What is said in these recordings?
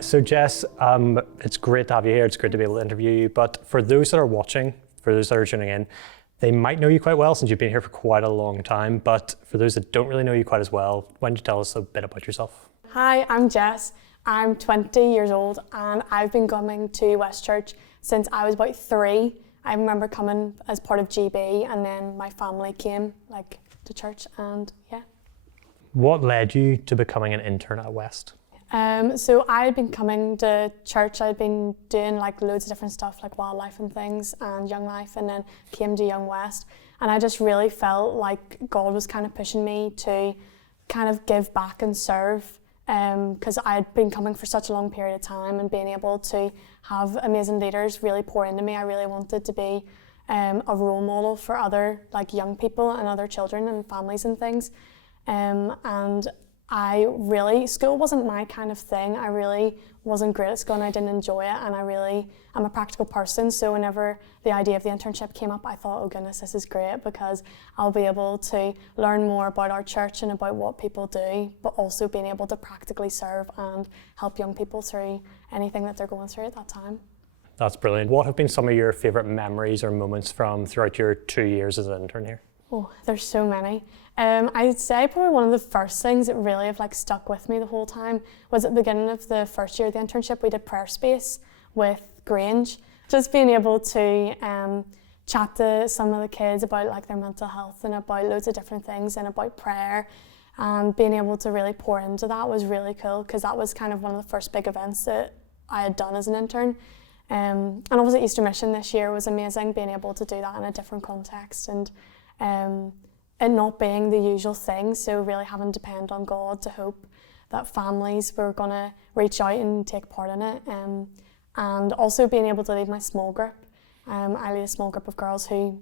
So Jess, it's great to have you here. It's great to be able to interview you. But for those that are watching, for those that are tuning in, they might know you quite well since you've been here for quite a long time. But for those that don't really know you quite as well, why don't you tell us a bit about yourself? Hi, I'm Jess. I'm 20 years old and I've been coming to West Church since I was about 3. I remember coming as part of GB and then my family came to church and yeah. What led you to becoming an intern at West? So I had been coming to church, I'd been doing loads of different stuff like wildlife and things and young life, and then came to Young West, and I just really felt like God was kind of pushing me to kind of give back and serve, because I'd been coming for such a long period of time and being able to have amazing leaders really pour into me. I really wanted to be a role model for other young people and other children and families and things, and school wasn't my kind of thing. I really wasn't great at school and I didn't enjoy it, and I'm a practical person, so whenever the idea of the internship came up, I thought, oh goodness, this is great because I'll be able to learn more about our church and about what people do, but also being able to practically serve and help young people through anything that they're going through at that time. That's brilliant. What have been some of your favourite memories or moments from throughout your 2 years as an intern here? Oh, there's so many. I'd say probably one of the first things that really have stuck with me the whole time was at the beginning of the first year of the internship. We did prayer space with Grange. Just being able to chat to some of the kids about their mental health and about loads of different things and about prayer, and being able to really pour into that was really cool, because that was kind of one of the first big events that I had done as an intern. And obviously Easter Mission this year was amazing, being able to do that in a different context and it not being the usual thing, so really having to depend on God to hope that families were going to reach out and take part in it, and also being able to lead my small group. I lead a small group of girls who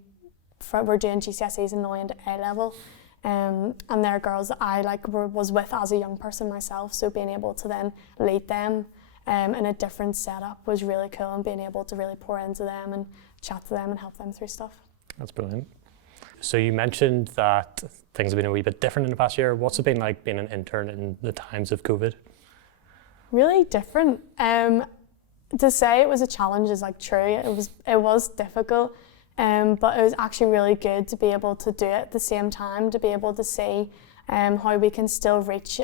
were doing GCSEs and now into A-level, and they're girls that I was with as a young person myself, so being able to then lead them in a different setup was really cool, and being able to really pour into them and chat to them and help them through stuff. That's brilliant. So you mentioned that things have been a wee bit different in the past year. What's it been like being an intern in the times of COVID? Really different. To say it was a challenge is true. It was difficult, but it was actually really good to be able to do it at the same time, to be able to see how we can still reach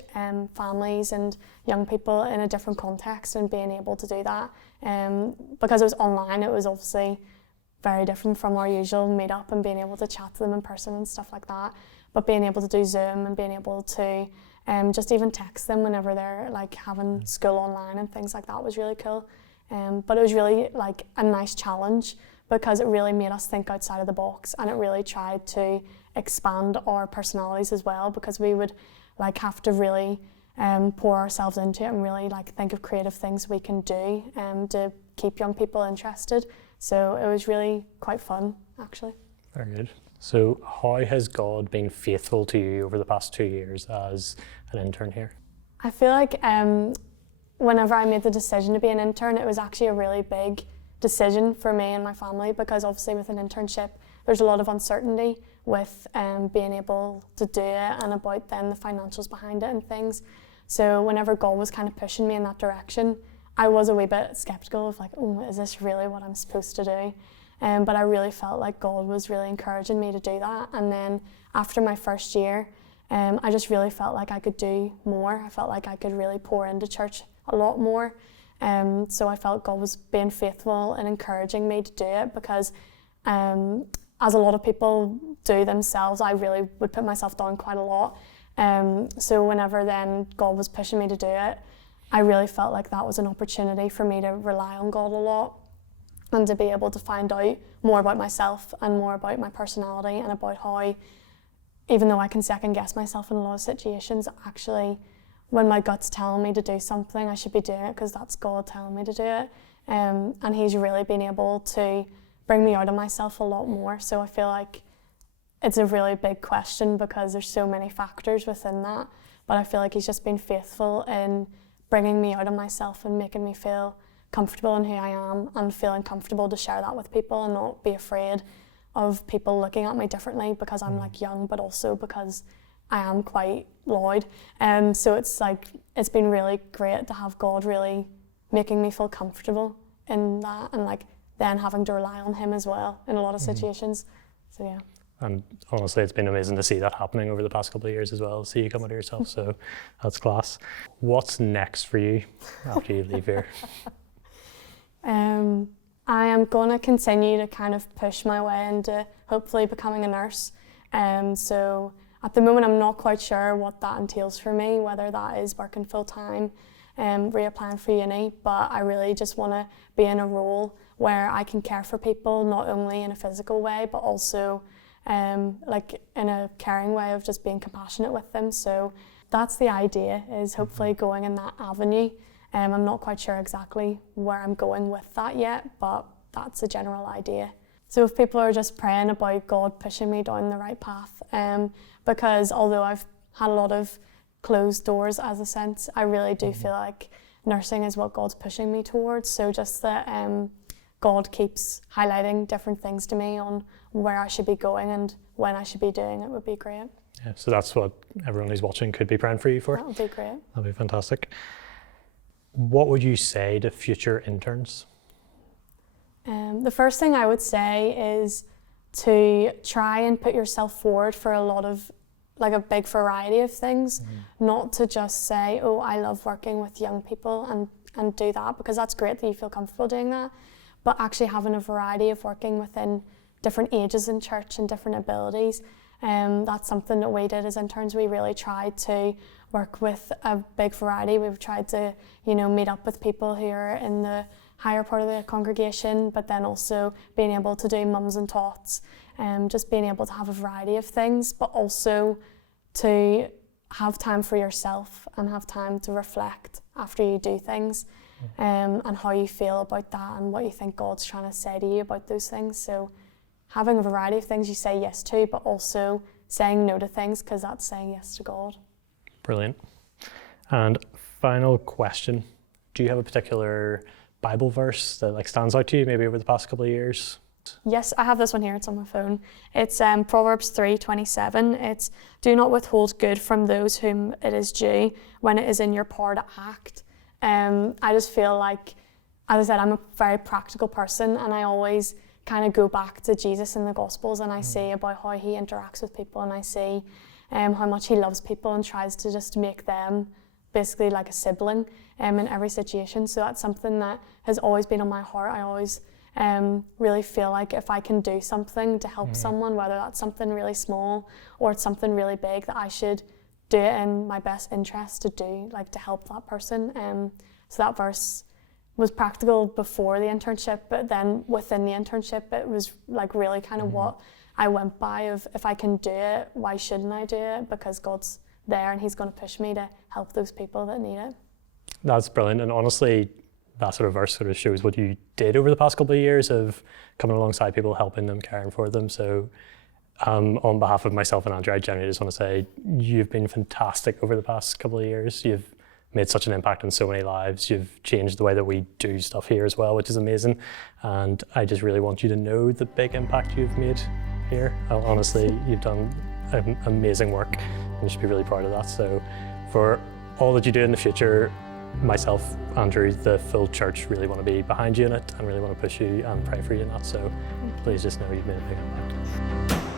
families and young people in a different context, and being able to do that. Because it was online, it was obviously very different from our usual meet up and being able to chat to them in person and stuff like that, but being able to do Zoom and being able to just even text them whenever they're having school online and things like that was really cool. But it was really a nice challenge, because it really made us think outside of the box, and it really tried to expand our personalities as well, because we would have to really pour ourselves into it and really think of creative things we can do to keep young people interested. So it was really quite fun, actually. Very good. So how has God been faithful to you over the past 2 years as an intern here? I feel like whenever I made the decision to be an intern, it was actually a really big decision for me and my family, because obviously with an internship, there's a lot of uncertainty with being able to do it, and about then the financials behind it and things. So whenever God was kind of pushing me in that direction, I was a wee bit skeptical of oh, is this really what I'm supposed to do? But I really felt like God was really encouraging me to do that. And then after my first year, I just really felt like I could do more. I felt like I could really pour into church a lot more. So I felt God was being faithful and encouraging me to do it, because as a lot of people do themselves, I really would put myself down quite a lot. So whenever then God was pushing me to do it, I really felt like that was an opportunity for me to rely on God a lot, and to be able to find out more about myself and more about my personality, and about how, even though I can second guess myself in a lot of situations, actually when my gut's telling me to do something, I should be doing it because that's God telling me to do it. And He's really been able to bring me out of myself a lot more. So I feel like it's a really big question, because there's so many factors within that, but I feel like He's just been faithful in bringing me out of myself and making me feel comfortable in who I am, and feeling comfortable to share that with people and not be afraid of people looking at me differently because I'm young, but also because I am quite loud. So it's like, it's been really great to have God really making me feel comfortable in that, and like then having to rely on him as well in a lot of situations. So yeah. And honestly, it's been amazing to see that happening over the past couple of years as well, see you come out of yourself, so that's class. What's next for you after you leave here? I am going to continue to kind of push my way into hopefully becoming a nurse. So at the moment I'm not quite sure what that entails for me, whether that is working full time, reapplying for uni, but I really just want to be in a role where I can care for people, not only in a physical way, but also like in a caring way of just being compassionate with them. So that's the idea, is hopefully going in that avenue. I'm not quite sure exactly where I'm going with that yet, but that's a general idea. So if people are just praying about God pushing me down the right path, because although I've had a lot of closed doors as a sense, I really do feel like nursing is what God's pushing me towards. So just that God keeps highlighting different things to me on where I should be going and when I should be doing it would be great. Yeah, so that's what everyone who's watching could be praying for you for? That would be great. That'd be fantastic. What would you say to future interns? The first thing I would say is to try and put yourself forward for a lot of, like a big variety of things, not to just say, oh, I love working with young people and do that, because that's great that you feel comfortable doing that, but actually having a variety of working within different ages in church and different abilities. That's something that we did as interns. We really tried to work with a big variety. We've tried to, meet up with people who are in the higher part of the congregation, but then also being able to do mums and tots, just being able to have a variety of things, but also to have time for yourself and have time to reflect after you do things, and how you feel about that and what you think God's trying to say to you about those things. So having a variety of things you say yes to, but also saying no to things, because that's saying yes to God. Brilliant. And final question, do you have a particular Bible verse that stands out to you maybe over the past couple of years? Yes, I have this one here, it's on my phone. It's Proverbs 3:27. It's, do not withhold good from those whom it is due when it is in your power to act. I just feel like, as I said, I'm a very practical person, and I always kind of go back to Jesus in the Gospels, and I see about how he interacts with people, and I see how much he loves people and tries to just make them basically like a sibling in every situation. So that's something that has always been on my heart. I always really feel like if I can do something to help someone, whether that's something really small or it's something really big, that I should do it in my best interest to do, like to help that person. So that verse was practical before the internship, but then within the internship it was like really kind of what I went by of, if I can do it, why shouldn't I do it? Because God's there and he's going to push me to help those people that need it. That's brilliant, and honestly that sort of verse sort of shows what you did over the past couple of years of coming alongside people, helping them, caring for them. So on behalf of myself and Andrew, I genuinely just want to say you've been fantastic over the past couple of years. You've made such an impact on so many lives. You've changed the way that we do stuff here as well, which is amazing. And I just really want you to know the big impact you've made here. Honestly, you've done amazing work and you should be really proud of that. So for all that you do in the future, myself, Andrew, the full church really want to be behind you in it and really want to push you and pray for you in that. So please just know you've made a big impact.